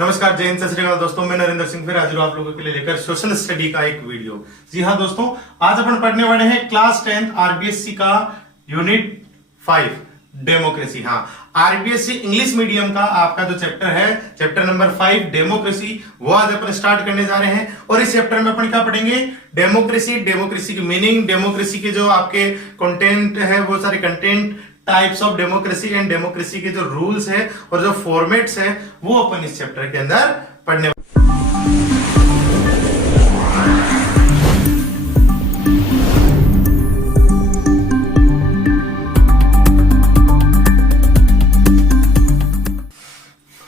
नमस्कार, जय हिंद, सत श्री अकाल दोस्तों। मैं नरेंद्र सिंह फिर हाजिर हूं आप लोगों के लिए लेकर सोशल स्टडी का एक वीडियो। जी हाँ दोस्तों, आज अपन पढ़ने वाले हैं क्लास 10 आरबीएससी का यूनिट 5 डेमोक्रेसी। हाँ, आरबीएससी इंग्लिश मीडियम का आपका जो चैप्टर है, चैप्टर नंबर 5 डेमोक्रेसी, वो आज अपन स्टार्ट करने जा रहे हैं। और इस चैप्टर में अपन क्या पढ़ेंगे? डेमोक्रेसी, डेमोक्रेसी की मीनिंग, डेमोक्रेसी के जो आपके कंटेंट है, वो सारे content, types of democracy and democracy के जो रूल्स है और जो फॉर्मेट्स है, वो अपन इस चैप्टर के अंदर पढ़ने।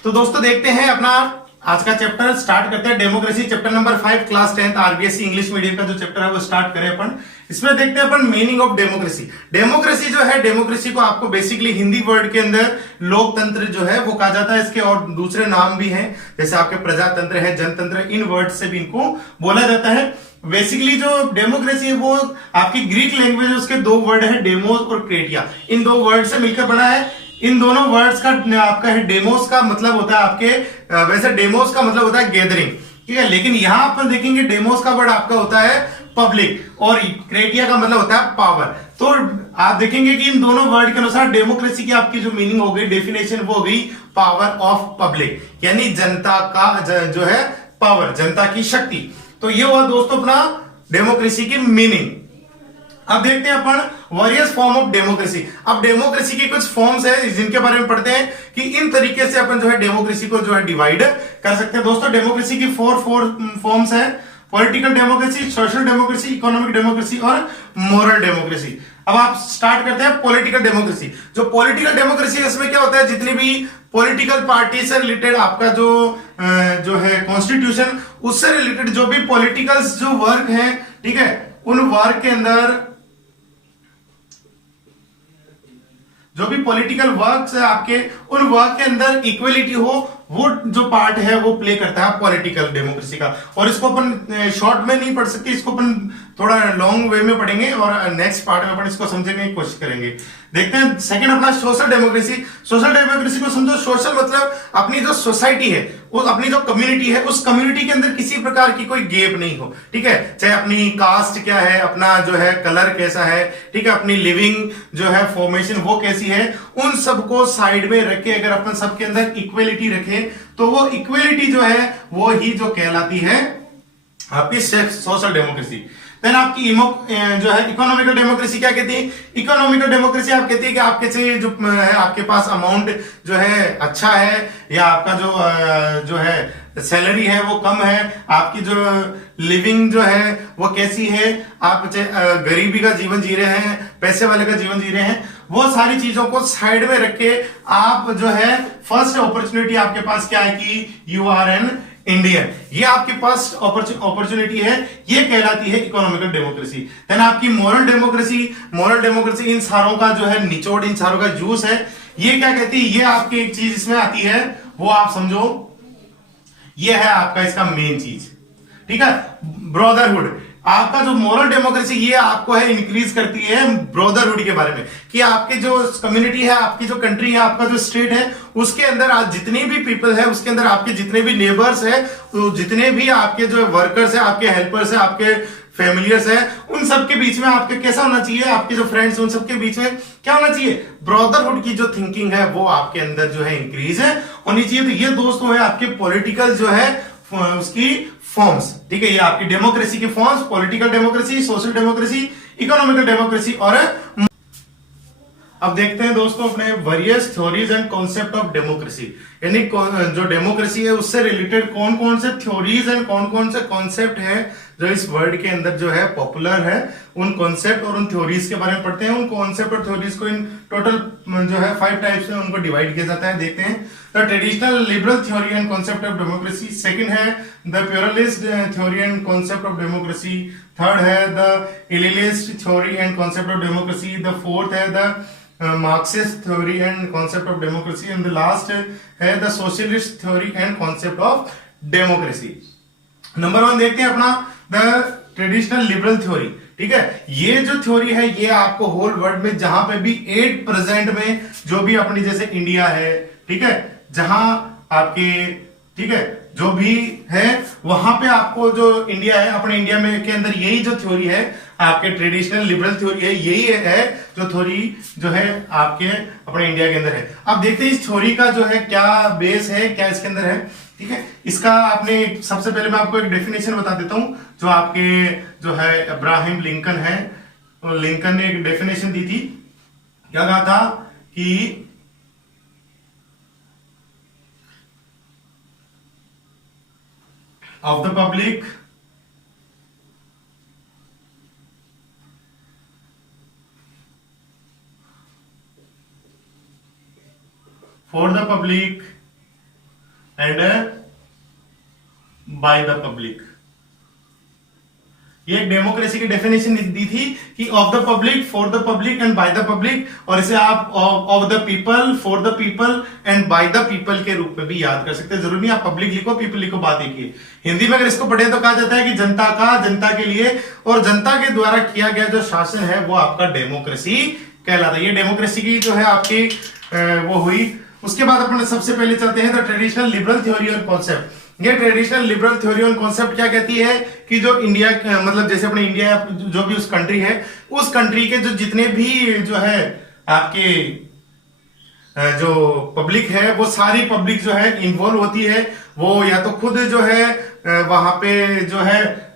तो दोस्तों देखते हैं अपना आज का चैप्टर स्टार्ट करते हैं। Democracy chapter number 5 class 10 RBSC English medium का जो चैप्टर है वो स्टार्ट करें अपन। इसमें देखते हैं अपन मीनिंग ऑफ डेमोक्रेसी। डेमोक्रेसी जो है, डेमोक्रेसी को आपको बेसिकली हिंदी वर्ड के अंदर लोकतंत्र जो है वो कहा जाता है। इसके और दूसरे नाम भी हैं, जैसे आपके प्रजातंत्र है, जनतंत्र, इन वर्ड से भी इनको बोला जाता है। बेसिकली जो डेमोक्रेसी है वो आपकी ग्रीक लैंग्वेज, उसके दो वर्ड है, डेमोस और क्रेटिया। इन दो वर्ड से मिलकर बना है। इन दोनों वर्ड्स का आपका है, डेमोस का मतलब होता है आपके, वैसे डेमोस का मतलब होता है गैदरिंग, ठीक है, लेकिन यहां अपन देखेंगे डेमोस का वर्ड आपका होता है पब्लिक और क्रेटिया का मतलब होता है पावर। तो आप देखेंगे कि इन दोनों वर्ड के अनुसार डेमोक्रेसी की आपकी जो मीनिंग हो गई, डेफिनेशन वो हो गई पावर ऑफ पब्लिक, यानी जनता का जो है पावर, जनता की शक्ति। तो ये हुआ दोस्तों अपना डेमोक्रेसी की मीनिंग। अब देखते हैं अपन वेरियस फॉर्म ऑफ डेमोक्रेसी। अब डेमोक्रेसी की कुछ फॉर्म्स है जिनके बारे में पढ़ते हैं कि इन तरीके से अपन जो है डेमोक्रेसी को जो है डिवाइड कर सकते हैं। दोस्तों डेमोक्रेसी की फोर फॉर्म्स है: political democracy, social democracy, economic democracy और मोरल डेमोक्रेसी। अब आप स्टार्ट करते हैं पॉलिटिकल डेमोक्रेसी। जो पॉलिटिकल डेमोक्रेसी है, इसमें क्या होता है, जितनी भी पॉलिटिकल पार्टी से रिलेटेड आपका जो है कॉन्स्टिट्यूशन, उससे रिलेटेड जो भी पॉलिटिकल जो वर्क है, ठीक है, उन वर्क के अंदर जो भी पॉलिटिकल वर्क्स है आपके, उन वर्क के अंदर इक्वलिटी हो, वो जो पार्ट है वो प्ले करता है पॉलिटिकल डेमोक्रेसी का। और इसको अपन शॉर्ट में नहीं पढ़ सकते, इसको अपन थोड़ा लॉन्ग वे में पढ़ेंगे और नेक्स्ट पार्ट में अपन इसको समझने की कोशिश करेंगे। देखते हैं सेकंड अपना सोशल डेमोक्रेसी। सोशल डेमोक्रेसी को समझो, सोशल मतलब अपनी जो सोसाइटी है, वो अपनी जो कम्युनिटी है, उस कम्युनिटी के अंदर किसी प्रकार की कोई गैप नहीं हो, ठीक है, चाहे अपनी कास्ट क्या है, अपना जो है कलर कैसा है, ठीक है, अपनी लिविंग जो है फॉर्मेशन वो कैसी है, उन सबको साइड में रख के अगर अपन सबके अंदर इक्वलिटी रखें तो वो इक्वलिटी जो है वो ही जो कहलाती है आपकी सोशल डेमोक्रेसी। देन आपकी जो है इकोनॉमिकल डेमोक्रेसी क्या कहती है? इकोनॉमिकल डेमोक्रेसी आप कहती है कि आपके से जो है आपके पास अमाउंट जो है अच्छा है, या आपका जो है सैलरी है वो कम है, आपकी जो लिविंग जो है वो कैसी है, आप गरीबी का जीवन जी रहे हैं, पैसे वाले का जीवन जी रहे हैं, वो सारी चीजों को साइड में रख के आप जो है फर्स्ट अपॉर्चुनिटी आपके पास क्या है कि यू आर एन इंडियन, ये आपके पास अपॉर्चुनिटी है, ये कहलाती है इकोनॉमिकल डेमोक्रेसी। देन आपकी moral democracy. Moral democracy in सारों का जो है निचोड़, इन सारों का जूस है। ये क्या कहती है? ये आपकी एक चीज इसमें आती है, वो आप समझो, ये है आपका इसका मेन चीज, ठीक है, ब्रदरहुड। आपका जो मोरल डेमोक्रेसी ये आपको है इंक्रीज करती है ब्रदरहुड के बारे में, कि आपके जो कम्युनिटी है, आपकी जो कंट्री है, आपका जो स्टेट है, उसके अंदर आज जितनी भी पीपल है, उसके अंदर आपके जितने भी नेबर्स है, तो जितने भी आपके जो वर्कर्स है, आपके हेल्पर्स है, आपके फैमिलियर्स है, उन सबके बीच में आपके कैसा होना चाहिए, आपके जो फ्रेंड्स उन सबके बीच में क्या होना चाहिए? ब्रदरहुड की जो थिंकिंग है वो आपके अंदर जो है इंक्रीज है होनी चाहिए। तो ये दोस्तों है आपके पॉलिटिकल जो है उसकी फॉर्म्स, ठीक है, ये आपकी डेमोक्रेसी की forms: political democracy, social democracy, economical democracy. और अब देखते हैं दोस्तों अपने various theories and concept of democracy, यानी जो डेमोक्रेसी है उससे रिलेटेड कौन कौन से थ्योरीज एंड कौन कौन से कॉन्सेप्ट है जो इस वर्ड के अंदर जो है पॉपुलर है, उन कॉन्सेप्ट और उन थ्योरीज के बारे में पढ़ते हैं। उन कॉन्सेप्ट और थ्योरीज को इन टोटल जो है 5 टाइप्स में उनको डिवाइड किया जाता है। देखते हैं the traditional liberal theory and concept of democracy, second है the pluralist theory and concept of democracy, third है the elitist theory and concept of democracy, the fourth है the Marxist theory and concept of democracy, and the last है the socialist theory and concept of democracy. Number 1 देखते हैं अपना the traditional liberal theory, ठीक है, ये जो theory है ये आपको होल वर्ल्ड में जहां पे भी 8% में जो भी अपनी जैसे इंडिया है, ठीक है, जहां आपके ठीक है, जो भी है वहां पे आपको जो इंडिया है, अपने इंडिया में के अंदर यही जो थ्योरी है आपके ट्रेडिशनल लिबरल थ्योरी है, यही है जो थ्योरी जो है आपके अपने इंडिया के अंदर है। अब देखते हैं इस थ्योरी का जो है क्या बेस है, क्या इसके अंदर है। ठीक है, इसका आपने सबसे पहले मैं आपको एक डेफिनेशन बता देता हूं जो आपके जो है अब्राहम लिंकन है, तो लिंकन ने एक डेफिनेशन दी थी। क्या कहा था कि of the public for the public and by the public। ये एक डेमोक्रेसी की डेफिनेशन दी थी कि of the public, for the public and by the public, और इसे आप of the people, for the people and bye the people के रूप में भी याद कर सकते हैं। जरूरी नहीं आप पब्लिक लिखो, पीपल लिखो, बात एक ही है। हिंदी में अगर इसको पढ़े तो कहा जाता है कि जनता का, जनता के लिए, और जनता के द्वारा किया गया जो शासन है वो आपका डेमोक्रेसी कहलाता है। ये डेमोक्रेसी की जो है आपकी वो हुई। उसके बाद अपन सबसे पहले चलते हैं द ट्रेडिशनल लिबरल थ्योरी और कॉन्सेप्ट। ये ट्रेडिशनल लिबरल थ्योरी और कॉन्सेप्ट क्या कहती है कि जो इंडिया मतलब जैसे अपने इंडिया जो भी उस कंट्री है, उस कंट्री के जो जितने भी जो है आपके जो पब्लिक है वो सारी पब्लिक जो है इन्वॉल्व होती है। वो या तो खुद जो है वहां पे जो है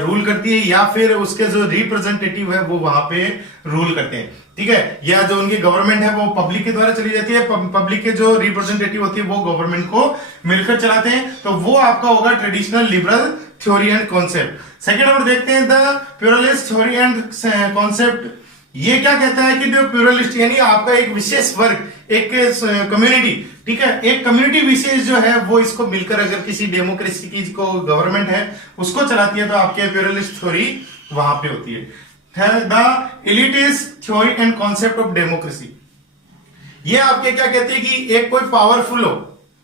रूल करती है, या फिर उसके जो रिप्रेजेंटेटिव है वो वहां पे रूल करते हैं। ठीक है, या जो उनकी गवर्नमेंट है वो पब्लिक के द्वारा चली जाती है, पब्लिक के जो रिप्रेजेंटेटिव होती है वो गवर्नमेंट को मिलकर चलाते हैं। तो वो आपका होगा traditional liberal theory and concept. Second number देखते हैं the pluralist theory and concept. ये क्या कहता है कि जो प्लूरलिस्ट यानी आपका एक विशेष वर्ग, एक कम्युनिटी, ठीक है, एक कम्युनिटी विशेष जो है वो इसको मिलकर अगर किसी डेमोक्रेसी की को गवर्नमेंट है उसको चलाती है तो आपके प्लूरलिस्ट थ्योरी वहां पे होती है। The elitist theory and concept of democracy. ये आपके क्या कहते हैं कि एक कोई पावरफुल हो,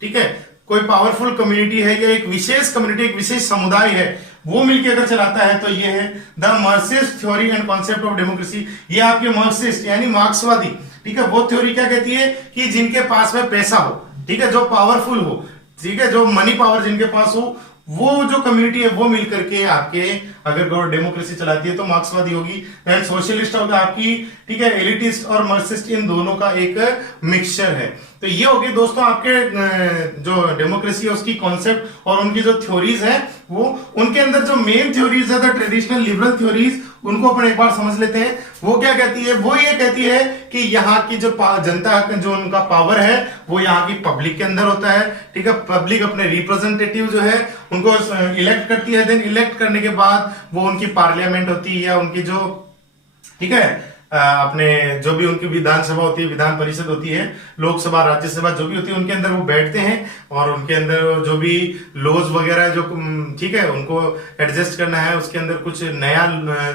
ठीक है, कोई पावरफुल कम्युनिटी है या एक विशेष कम्युनिटी, एक विशेष समुदाय है, वो मिलकर अगर चलाता है तो ये है the Marxist theory and concept of democracy. ये आपके मार्क्सिस्ट यानी मार्क्सवादी, ठीक है, वो थ्योरी क्या कहती है कि जिनके पास में पैसा हो, ठीक है, जो पावरफुल हो, ठीक है, जो मनी पावर जिनके पास हो, वो जो कम्युनिटी है वो मिलकर के आपके अगर डेमोक्रेसी चलाती है तो मार्क्सवादी होगी। एंड सोशलिस्ट होगा आपकी, ठीक है, एलिटिस्ट और मार्क्सिस्ट इन दोनों का एक मिक्सचर है। तो ये हो गए दोस्तों आपके जो डेमोक्रेसी है उसकी कॉन्सेप्ट और उनकी जो थ्योरीज है वो, उनके अंदर जो मेन थ्योरीज है द ट्रेडिशनल लिबरल थ्योरीज, उनको अपन एक बार समझ लेते हैं। वो क्या कहती है? वो ये कहती है कि यहाँ की जो जनता का जो उनका पावर है वो यहाँ की पब्लिक के अंदर होता है, ठीक है, पब्लिक अपने रिप्रेजेंटेटिव जो है उनको इलेक्ट करती है, देन इलेक्ट करने के बाद वो उनकी पार्लियामेंट होती है या उनकी जो, ठीक है, अपने जो भी उनकी विधानसभा होती है, विधान परिषद होती है, लोकसभा, राज्यसभा जो भी होती है, उनके अंदर वो बैठते हैं और उनके अंदर जो भी लॉज वगैरह जो, ठीक है, उनको एडजस्ट करना है, उसके अंदर कुछ नया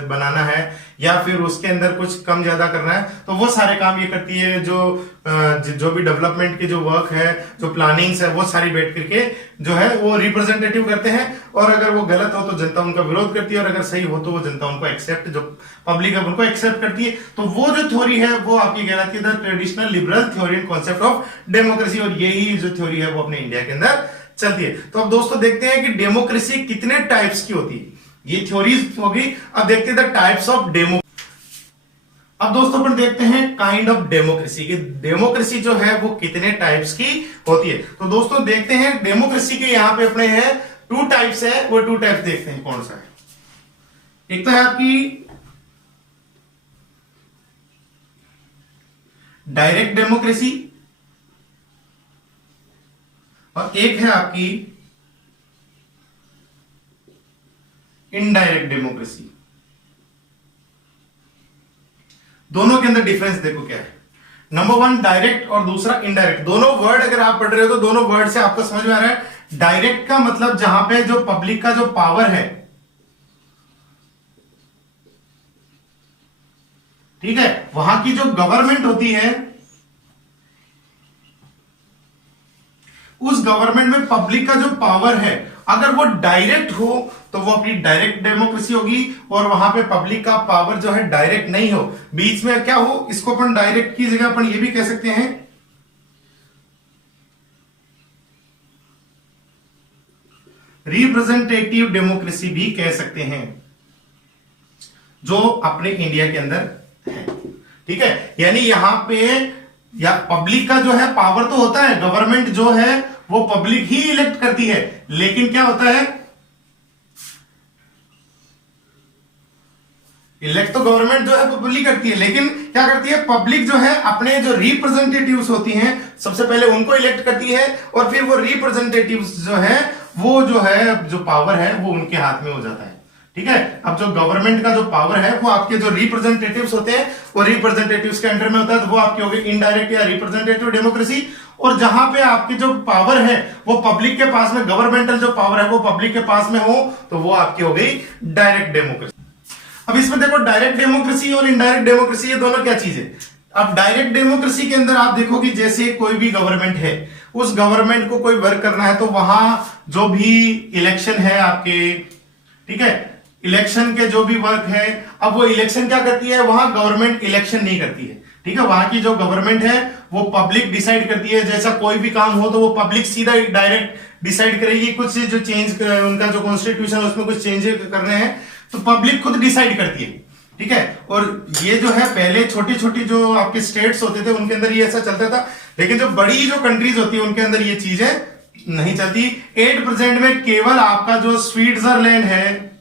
बनाना है या फिर उसके अंदर कुछ कम ज्यादा करना है, तो वो सारे काम ये करती है। जो भी डेवलपमेंट की जो वर्क है, जो प्लानिंग्स है, वो सारी बैठ करके जो है वो रिप्रेजेंटेटिव करते हैं, और अगर वो गलत हो तो जनता उनका विरोध करती है, और अगर सही हो तो वो जनता उनको एक्सेप्ट, जो पब्लिक है उनको एक्सेप्ट करती है। तो वो जो थ्योरी है वो आपकी कहलाती है the traditional liberal theory and concept of democracy, और यही जो थ्योरी है वो अपने इंडिया के अंदर चलती है। तो अब दोस्तों देखते हैं कि डेमोक्रेसी कितने टाइप्स की होती है। ये थ्योरीज होगी। अब देखते हैं द टाइप्स ऑफ डेमोक्रेसी। अब दोस्तों अपन देखते हैं काइंड ऑफ डेमोक्रेसी की डेमोक्रेसी जो है वो कितने टाइप्स की होती है। तो दोस्तों देखते हैं डेमोक्रेसी के यहां पे अपने हैं 2 टाइप्स है, वो 2 टाइप्स देखते हैं कौन सा है। एक तो है आपकी डायरेक्ट डेमोक्रेसी और एक है आपकी इनडायरेक्ट डेमोक्रेसी। दोनों के अंदर डिफरेंस देखो क्या है। नंबर 1 डायरेक्ट और दूसरा इनडायरेक्ट। दोनों वर्ड अगर आप पढ़ रहे हो तो दोनों वर्ड से आपको समझ में आ रहा है। डायरेक्ट का मतलब जहां पे जो पब्लिक का जो पावर है, ठीक है, वहां की जो गवर्नमेंट होती है, उस गवर्नमेंट में पब्लिक का जो पावर है अगर वो डायरेक्ट हो तो वो अपनी डायरेक्ट डेमोक्रेसी होगी, और वहां पे पब्लिक का पावर जो है डायरेक्ट नहीं हो, बीच में क्या हो, इसको अपन डायरेक्ट की जगह अपन ये भी कह सकते हैं रिप्रेजेंटेटिव डेमोक्रेसी भी कह सकते हैं, जो अपने इंडिया के अंदर है। ठीक है, यानी यहां पे या पब्लिक का जो है पावर तो होता है, गवर्नमेंट जो है वो पब्लिक ही इलेक्ट करती है, लेकिन क्या होता है, इलेक्ट तो गवर्नमेंट जो है पब्लिक करती है, लेकिन क्या करती है, पब्लिक जो है अपने जो रिप्रेजेंटेटिव्स होती हैं सबसे पहले उनको इलेक्ट करती है, और फिर वो रिप्रेजेंटेटिव्स जो है वो जो है जो पावर है वो उनके हाथ में हो जाता है। ठीक है, अब जो गवर्नमेंट का जो पावर है वो आपके जो रिप्रेजेंटेटिव्स होते हैं वो रिप्रेजेंटेटिव्स के अंडर में होता है, तो वो आपकी होगी इनडायरेक्ट या रिप्रेजेंटेटिव डेमोक्रेसी। और जहां पे आपकी जो पावर है वो पब्लिक के पास में, गवर्नमेंटल जो पावर है वो पब्लिक के पास में हो, तो वो आपकी हो गई डायरेक्ट डेमोक्रेसी। अब इसमें देखो, डायरेक्ट डेमोक्रेसी और इनडायरेक्ट डेमोक्रेसी ये दोनों क्या चीज है। अब डायरेक्ट डेमोक्रेसी के अंदर आप देखो कि जैसे कोई भी गवर्नमेंट है, उस गवर्नमेंट को कोई वर्क करना है तो वहां जो भी इलेक्शन है आपके, ठीक है, इलेक्शन के जो भी वर्क है, अब वो इलेक्शन क्या करती है, वहां गवर्नमेंट इलेक्शन नहीं करती है। ठीक है, वहां की जो गवर्नमेंट है वो पब्लिक डिसाइड करती है, जैसा कोई भी काम हो तो वो पब्लिक सीधा डायरेक्ट डिसाइड करेगी। कुछ जो चेंज, उनका जो कॉन्स्टिट्यूशन है उसमें कुछ चेंजेस करने हैं तो पब्लिक खुद डिसाइड करती है। ठीक है, और ये जो है पहले छोटी छोटी जो आपके स्टेट्स होते थे उनके अंदर ये ऐसा चलता था, लेकिन जो बड़ी जो कंट्रीज होती है उनके अंदर ये चीजें नहीं चलती। 8% में केवल आपका जो स्विट्जरलैंड है,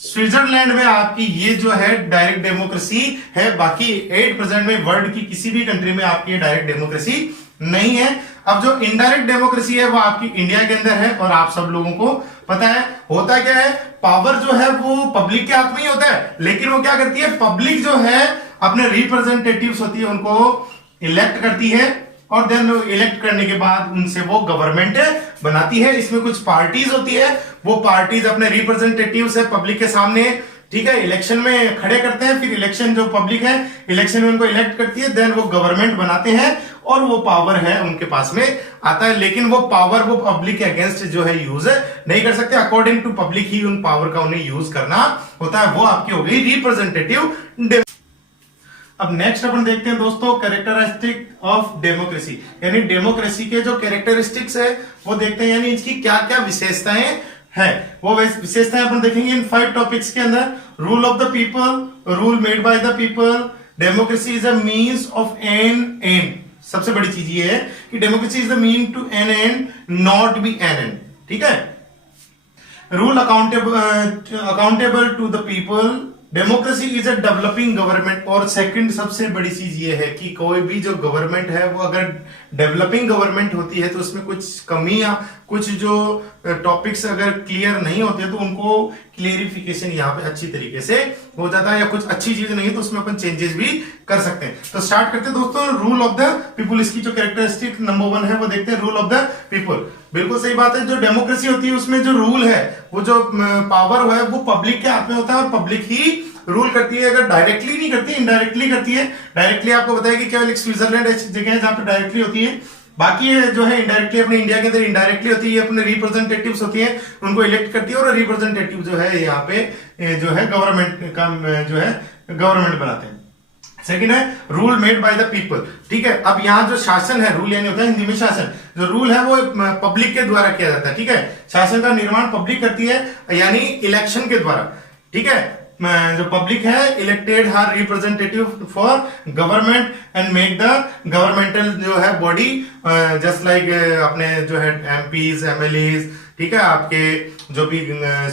स्विट्जरलैंड में आपकी ये जो है डायरेक्ट डेमोक्रेसी है, बाकी 8% में वर्ल्ड की किसी भी कंट्री में आपकी डायरेक्ट डेमोक्रेसी नहीं है। अब जो इनडायरेक्ट डेमोक्रेसी है वो आपकी इंडिया के अंदर है, और आप सब लोगों को पता है होता क्या है, पावर जो है वो पब्लिक के हाथ में ही होता है, लेकिन वो क्या करती है, पब्लिक जो है अपने रिप्रेजेंटेटिव्स होती है उनको इलेक्ट करती है, और देन इलेक्ट करने के बाद उनसे वो गवर्नमेंट बनाती है। इसमें कुछ पार्टीज होती है, वो पार्टीज अपने रिप्रेजेंटेटिव्स है पब्लिक के सामने, ठीक है, इलेक्शन में खड़े करते हैं, फिर इलेक्शन जो पब्लिक है इलेक्शन में उनको इलेक्ट करती है, देन वो गवर्नमेंट बनाते हैं, और वो पावर है उनके पास में आता है, लेकिन वो पावर वो पब्लिक के अगेंस्ट जो है यूज नहीं कर सकते, अकॉर्डिंग टू पब्लिक ही उन पावर का उन्हें यूज करना होता है। वो आपकी हो गई रिप्रेजेंटेटिव। अब नेक्स्ट अपन देखते हैं दोस्तों कैरेक्टरिस्टिक ऑफ डेमोक्रेसी, यानी डेमोक्रेसी के जो कैरेक्टरिस्टिक्स है वो देखते हैं, यानी इसकी क्या क्या विशेषताएं है, वो विशेषताएं अपन देखेंगे इन 5 टॉपिक्स के अंदर। Rule of the people, rule made by the people, democracy is a means of an end, सबसे बड़ी चीज ये है कि democracy is the mean to an end, not be an end. ठीक है, rule accountable to the people, democracy is a developing government, और second सबसे बड़ी चीज ये है कि कोई भी जो गवर्नमेंट है वो अगर डेवलपिंग गवर्नमेंट होती है तो उसमें कुछ कमी या कुछ जो टॉपिक्स अगर क्लियर नहीं होते तो उनको क्लियरिफिकेशन यहाँ पे अच्छी तरीके से हो जाता है, या कुछ अच्छी चीज नहीं तो उसमें अपन चेंजेस भी कर सकते हैं। तो स्टार्ट करते हैं दोस्तों रूल ऑफ द पीपल, इसकी जो कैरेक्टरिस्टिक नंबर 1 है वो देखते हैं, रूल ऑफ द पीपल। बिल्कुल सही बात है, जो डेमोक्रेसी होती है उसमें जो रूल है वो जो पावर है वो पब्लिक के हाथ में होता है, और पब्लिक ही रूल करती है, अगर डायरेक्टली नहीं करती इनडायरेक्टली करती है। डायरेक्टली आपको बताया कि केवल एक स्विट्जरलैंड ऐसी जगह है जहां पे डायरेक्टली होती है, बाकी जो है इनडायरेक्टली अपने इंडिया के अंदर इनडायरेक्टली होती है, अपने रिप्रेजेंटेटिव्स होती हैं उनको इलेक्ट करती है, और रिप्रेजेंटेटिव जो है यहाँ पे जो है गवर्नमेंट का जो है गवर्नमेंट बनाते हैं। सेकंड है rule made by the people. ठीक है, अब यहाँ जो शासन है, रूल यानी होता है हिंदी में शासन, जो रूल है वो पब्लिक के द्वारा किया जाता है। ठीक है, शासन का निर्माण पब्लिक करती है, यानी इलेक्शन के द्वारा। ठीक है, जो पब्लिक है elected her representative for government and make the governmental जो है बॉडी, जस्ट लाइक अपने जो है एमपीज, एमएलएज, ठीक है, आपके जो भी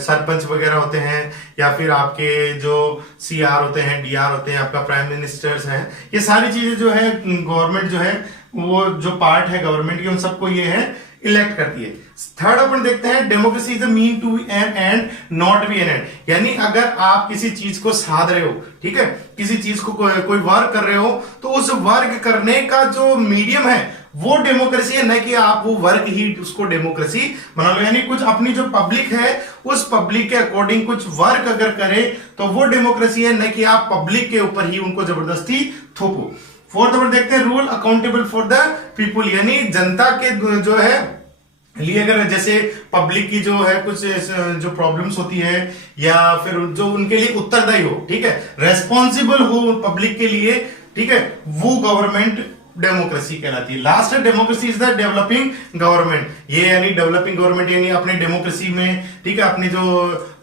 सरपंच वगैरह होते हैं, या फिर आपके जो सीआर होते हैं, डीआर होते हैं, आपका प्राइम मिनिस्टर्स हैं, ये सारी चीजें जो है गवर्नमेंट जो है वो जो पार्ट है गवर्नमेंट की उन सबको ये है इलेक्ट करती है। थर्ड अपन देखते हैं democracy is a mean to an end not be an end, यानी अगर आप किसी चीज को साध रहे हो, ठीक है, किसी चीज को कोई वर्क कर रहे हो, तो उस वर्क करने का जो मीडियम है वो डेमोक्रेसी है, न कि आप वो वर्क ही उसको डेमोक्रेसी बना लो। यानी कुछ अपनी जो पब्लिक है उस पब्लिक के अकॉर्डिंग कुछ वर्क अगर करे तो वो डेमोक्रेसी है, न कि आप पब्लिक के ऊपर ही उनको जबरदस्ती थोपो। फोर्थ नंबर देखते हैं rule accountable for the people, यानी जनता के जो है लिए अगर जैसे पब्लिक की जो है कुछ जो प्रॉब्लम्स होती है या फिर जो उनके लिए उत्तरदायी हो, ठीक है, रेस्पॉन्सिबल हो पब्लिक के लिए, ठीक है, वो गवर्नमेंट डेमोक्रेसी कहलाती है। लास्ट है democracy is the developing government, ये यानी डेवलपिंग गवर्नमेंट यानी अपने डेमोक्रेसी में, ठीक है, अपनी जो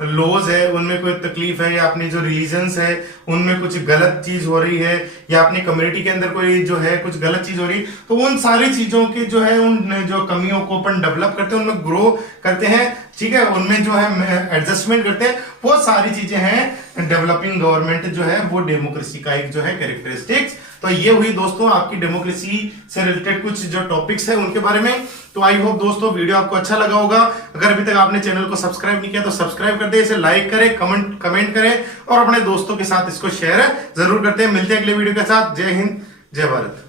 लॉज है उनमें कोई तकलीफ है, या अपनी जो रिलीजन्स है उनमें कुछ गलत चीज हो रही है, या अपनी कम्युनिटी के अंदर कोई जो है कुछ गलत चीज हो रही है, तो उन सारी चीजों के जो है उन जो कमियों को अपन डेवलप करते हैं, उनमें ग्रो करते हैं, ठीक है, उनमें जो है एडजस्टमेंट करते हैं, वो सारी चीजें हैं डेवलपिंग गवर्नमेंट जो है वो डेमोक्रेसी का एक जो है कैरेक्टरिस्टिक्स। तो ये हुई दोस्तों आपकी डेमोक्रेसी से रिलेटेड कुछ जो टॉपिक्स है उनके बारे में। तो आई होप दोस्तों वीडियो आपको अच्छा लगा होगा। अगर अभी तक आपने चैनल को सब्सक्राइब नहीं किया तो सब्सक्राइब कर दे, इसे लाइक करें, कमेंट करें और अपने दोस्तों के साथ इसको शेयर जरूर करते हैं। मिलते हैं अगले वीडियो के साथ। जय हिंद, जय भारत।